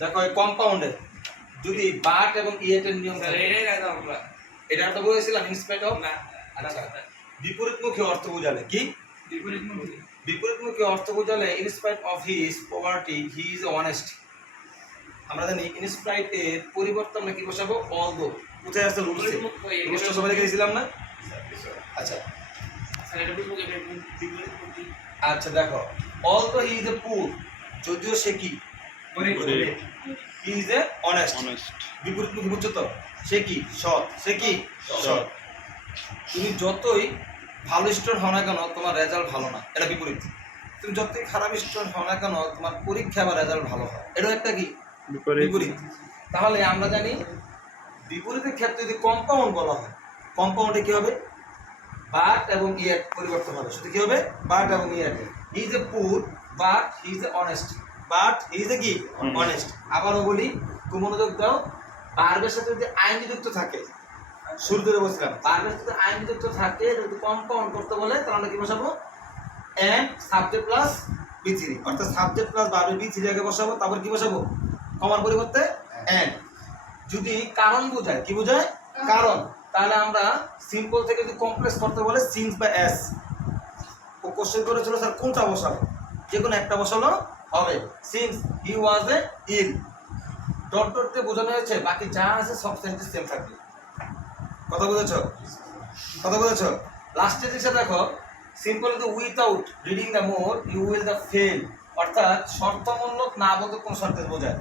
দেখো এই কম্পাউন্ডে যদি বাট এবং ইয়েটের নিয়ম থাকে, এটা তো বলেছিলাম ইনস্পাইট অফ না। আচ্ছা, বিপরীতমুখী অর্থ বোঝালে কি? বিপরীতমুখী অর্থ বোঝালে in spite of his poverty he is honest. আমরা জানি ইনস্পাইট এর পরিবর্তন আমরা কি বসাবো? অলদো। কোথায় আছে রুলসে? রুলসটা সবাই দেখেছিলাম না? আচ্ছা আচ্ছা দেখো, অলদো হি ইজ এ পুর, যদিও সে কি? He is a honest. বিপরীতমুখী বুঝছো তো? সে কি? সৎ। সে কি? সৎ। তুমি যতই ভালো স্টুডেন্ট হও না কেন তোমার রেজাল্ট ভালো না, এটা বিপরীত। তুমি যতই খারাপ স্টুডেন্ট হও না কেন তোমার পরীক্ষা বা রেজাল্ট ভালো হয়, এটা একটা কি? বিপরীত। তাহলে আমরা জানি বিপরীতের ক্ষেত্রে যদি কম্পাউন্ড বলা হয়, কম্পাউন্ডে কি হবে? বাট এবং ইয়েট পরিবর্তন হবে। শুধু কি হবে? বাট এবং ইয়েট। হি ইজ এ পুর but he is a honest. But he is a কি? অনেস্ট। আবারও বলি, তুমি মনোযোগ দাও। ভার্বের সাথে যদি আইন যুক্ত থাকে, শুরুতে বলছিলাম ভার্বের সাথে আইন যুক্ত থাকে, যদি কম্পাউন্ড করতে বলে তাহলে আমরা কি বসাবো? এন্ড সাবজেক্ট প্লাস বি3, অর্থাৎ সাবজেক্ট প্লাস ভার্বের বি3 আগে বসাবো, তারপর কি বসাবো? কমার পরিবর্তে এন্ড। যদি কারণ বোঝায়, কি বোঝায়? কারণ, তাহলে আমরা সিম্পল থেকে যদি কমপ্লেক্স করতে বলে সিন্স বা এস, ও কোশ্চেন করেছিল স্যার কোনটা বসাবো? যে কোনো একটা বসালো হবে। Since he was a ill, dot dot দিয়ে বোঝানো হয়েছে, বাকি যা আছে সব সেন্টেন্স সেম থাকবে। কথা বুঝেছো? কথা বুঝেছো? লাস্টের দিকে দেখো, simple two without reading the more you will the fail, অর্থাৎ শর্তমূলক না বোধক কোন সেন্টেন্স বোঝায়।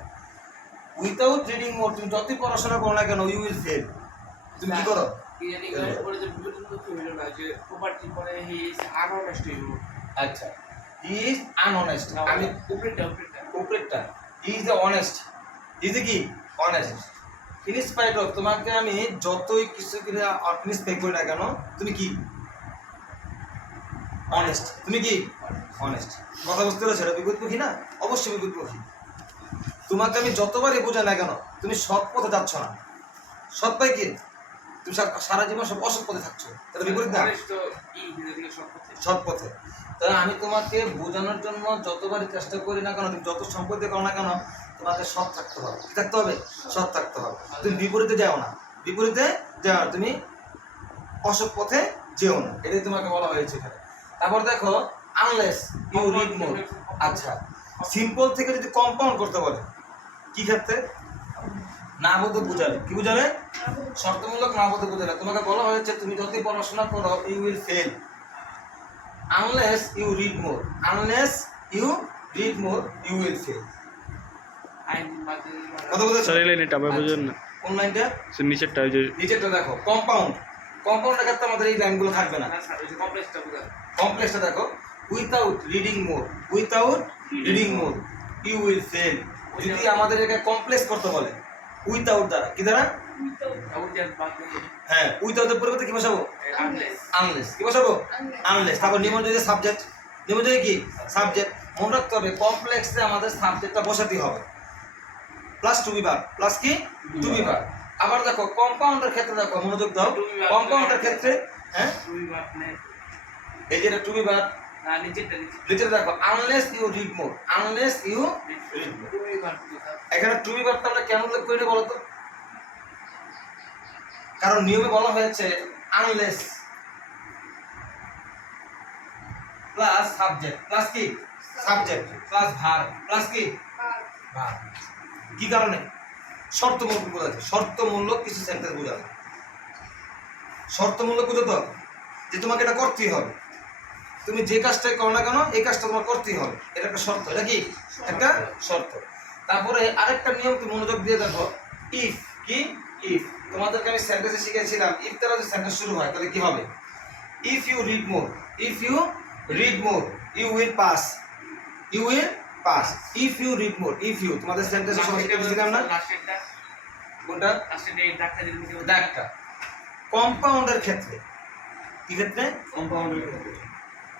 উইথাউট রিডিং মোর, তুমি যতই পড়াশোনা করো না কেন ইউ উইল ফেল। তুমি কি করো? আচ্ছা, হি ইজ আনঅনেস্ট। আমি উপরেরটা হি ইজ অনেস্ট। হি ইজ কি? অনেস্ট। ইনস্পাইট অফ, তোমাকে আমি যতই কিছু কিনে ইনস্পাইট করি না কেন তুমি কি? অনেস্ট। তুমি কি? অনেস্ট। কথা বুঝতে পেরেছো? এটা বিপরীতমুখী না? অবশ্যই বিপরীতমুখী। তোমাকে আমি যতবারই বোঝাই না কেন তুমি সৎ পথে যাচ্ছ না। সৎ পাই কি? তুমি সারা জীবন সব অসৎ পথে থাকছো, এটা বিপরীত না? সৎ পথে। তাহলে আমি তোমাকে বোঝানোর জন্য যতবারই চেষ্টা করি না কেন, তুমি যত সম্পত্তি করো না কেন, তোমাকে সৎ থাকতে হবে। কি থাকতে হবে? সৎ থাকতে হবে। তুমি বিপরীতে যাও না, বিপরীতে যাও না, তুমি অসৎ পথে যেও না, এটাই তোমাকে বলা হয়েছে এখানে। তারপর দেখো, আনলেস ইউ রিড মোর। আচ্ছা, সিম্পল থেকে যদি কম্পাউন্ড করতে বলে, কি ক্ষেত্রে? না বোধক বুঝালে। কি বুঝালে? শর্তমূলক না বোধক বুঝালে। তোমাকে বলা হয়েছে তুমি যতই পড়াশোনা করো you will fail unless you read more. Unless you read more you will fail. কথা বুঝেছো? স্যার এই লাইনটা আবার বুঝুন না। কোন লাইনটা? স্যার নিচেরটা, ওই যে নিচেরটা দেখো, কম্পাউন্ড। কম্পাউন্ডের ক্ষেত্রে আমাদের এই লাইনগুলো থাকবে না। কমপ্লেক্সটা দেখো, without reading more, without reading more you will fail. যদি আমাদের এটা কমপ্লেক্স করতে বলে উইথাউট দ্বারা, কি দ্বারা? হ্যাঁ, উইথাউটের পরিবর্তে কি বসাবো? আনলেস। কি বসাবো? আনলেস। তারপর নিমন্ত্রিত সাবজেক্ট। নিমন্ত্রিত কি? সাবজেক্ট। মনে রাখতে হবে কমপ্লেক্সে আমাদের সাবজেক্টটা বসাতে হবে plus to be verb. Plus কি? To be verb. আবার দেখো কম্পাউন্ডের ক্ষেত্রে দেখো, মনোযোগ দাও। কম্পাউন্ডের ক্ষেত্রে হ্যাঁ, এই যে টু বি ভার্ব, নিচে দেখো unless you read more. Unless you read more. এখানে টু বি ভার্বটা আমরা কেন উল্লেখ করি বলো তো? কারণ নিয়মে বলা হয়েছে আনলেস প্লাস সাবজেক্ট প্লাস কি? সাবজেক্ট প্লাস ভার্ব প্লাস কি? ভার্ব। কি কারণে? শর্তমূলক বোঝাচ্ছে। শর্তমূলক কিছু সেন্টেন্স বোঝাচ্ছে। শর্তমূলক বুঝো তো, যে তোমাকে এটা করতেই হবে। তুমি যে কাজটাই করো না কেন এই কাজটা তোমার করতেই হবে, এটা একটা শর্ত। এটা কি? একটা শর্ত। তারপরে আরেকটা নিয়ম তুমি মনোযোগ দিয়ে দেখো, ইফ। কি? ইফ। তোমাদেরকে আমি সেন্টেন্সে শিখিয়েছিলাম ইফ দ্বারা যদি সেন্টেন্স শুরু হয় তাহলে কি হবে? If you read more, if you read more you will pass, you will pass. If you read more, if you তোমাদের সেন্টেন্সে সবাই শিখেছিলাম না? কোনটা? দাগটা। কম্পাউন্ডের ক্ষেত্রে, কি ক্ষেত্রে? কম্পাউন্ডের ক্ষেত্রে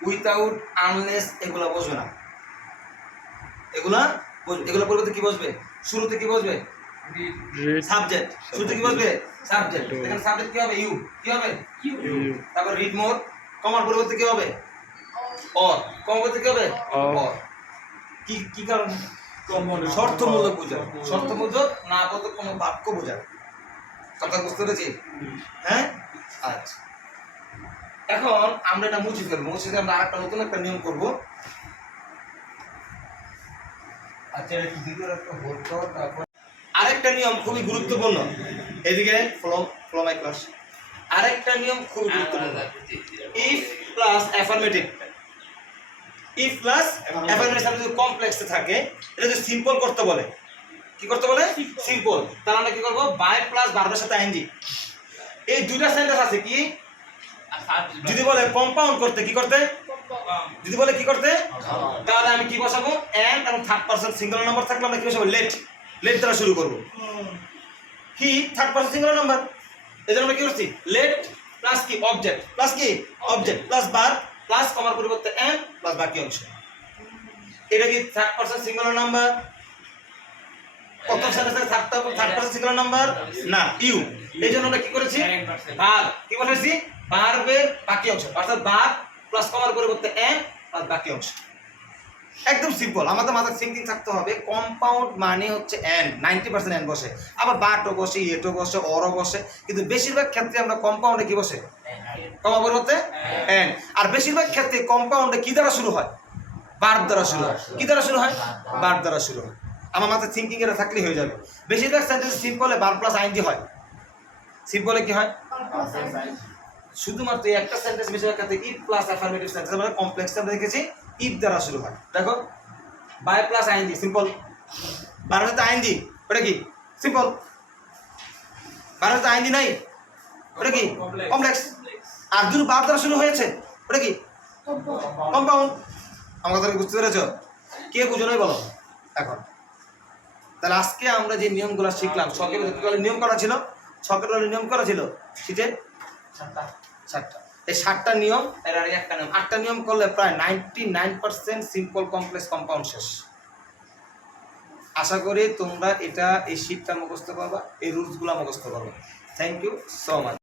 উইথাউট, আনলেস এগুলা বসবে না। এগুলা পরিবর্তে কি বসবে? শুরুতে কি বসবে? সাবজেক্ট। শুরুতে কি বসবে? সাবজেক্ট। এখানে সাবজেক্ট কি হবে? ইউ। কি হবে? ইউ। তারপর রিড মোর, কমার পরিবর্তে কি হবে? অর। কমার পরিবর্তে কি হবে? অর। কি কারণে? শর্তমূলক বোঝায়। শর্তমূলক না বলতে কোনো বাক্য বোঝায়। কথা বুঝতে পেরেছি? হ্যাঁ, আচ্ছা। এখন আমরা এটা মুছে ফেলবো, মুছে ফেলে আমরা আরেকটা নতুন একটা নিয়ম করব। আচ্ছা, এটা কি দিকে রাখতে বলতো? তারপর আরেকটা নিয়ম খুবই গুরুত্বপূর্ণ, এদিকে ফলো মাই ক্লাস। আরেকটা নিয়ম খুবই গুরুত্বপূর্ণ, if plus affirmative. If plus affirmative সাথে যদি কমপ্লেক্সে থাকে, এটা যদি সিম্পল করতে বলে, কি করতে বলে? সিম্পল। তাহলে আমরা কি করব? বাই প্লাস ভার্বের সাথে আইএনজি। এই দুইটা সেন্টেন্স আছে কি? যদি বলে কম্পাউন্ড করতে, কি করতে? যদি বলে কি করতে, তাহলে আমি কি বসাবো? এন্ড এবং থার্ড পারসন সিঙ্গুলার নাম্বার থাকলে আমরা কি বসাবো? লেট। লেট দ্বারা শুরু করব। কি থার্ড পারসন সিঙ্গুলার নাম্বার, এজন্য আমরা কি করছি? লেট প্লাস কি অবজেক্ট, প্লাস কি অবজেক্ট, প্লাস ভার্ব, প্লাস কমার পরিবর্তে এন্ড, প্লাস বাকি অংশ। এটা কি থার্ড পারসন সিঙ্গুলার নাম্বার? প্রথম সেন্টেন্সে থার্ড পারসন সিঙ্গুলার নাম্বার না, ইউ। এইজন্য আমরা কি করেছি? ভার্ব। কি বসাইছি? ভার্বের বাকি অংশ, অর্থাৎ ভার্ব প্লাস কমার পরিবর্তে এন্ড, প্লাস বাকি অংশ। একদম সিম্পল। আমাদের মাথায় থিঙ্কিং থাকতে হবে কম্পাউন্ড মানে হচ্ছে এন্ড, 90% এন্ড বসে, আবার বাটও বসে, এটও বসে, অরও বসে, কিন্তু বেশিরভাগ ক্ষেত্রে আমরা কম্পাউন্ডে কি বসে? কমা পরিবর্তে এন্ড। আর বেশিরভাগ ক্ষেত্রে কম্পাউন্ডে কি দ্বারা শুরু হয়? ভার্ব দ্বারা শুরু হয়। কি দ্বারা শুরু হয়? ভার্ব দ্বারা শুরু হয়। আমার মাথায় থিঙ্কিং এটা থাকলেই হয়ে যাবে। বেশিরভাগ সেন্টেন্স সিম্পলে ভার্ব প্লাস আইএনজি হয়। সিম্পলে কি হয়? শুধুমাত্র এই একটা সেন্টেন্স বেশিরভাগ ক্ষেত্রে ইফ প্লাস অ্যাফার্মেটিভ সেন্টেন্স, আমরা কমপ্লেক্সে আমরা দেখেছি ইফ দ্বারা শুরু হয়। দেখো, বাই প্লাস আইএনজি সিম্পল, ভার্বের সাথে আইএনজি, ওটা কি সিম্পল। ভার্বের সাথে আইএনজি নাই, ওটা কি কমপ্লেক্স। আর যদি ভার্ব দ্বারা শুরু হয়েছে, ওটা কি কম্পাউন্ড। আমার কথা বুঝতে পেরেছো? কে বুঝো নাই বলো এখন? তাহলে আজকে আমরা যে নিয়মগুলো শিখলাম, ছকের নিয়ম করা ছিল, ছকের নিয়ম করা ছিল শীতের 7টা। এই 7টা নিয়ম, এর আর একটা নিয়ম, 8টা নিয়ম করলে প্রায় 99% সিম্পল কমপ্লেক্স কম্পাউন্ড শেষ। আশা করি তোমরা এটা এই শীটটা মুখস্থ করবা, এই রুলসগুলো মুখস্থ করবা। Thank you so much.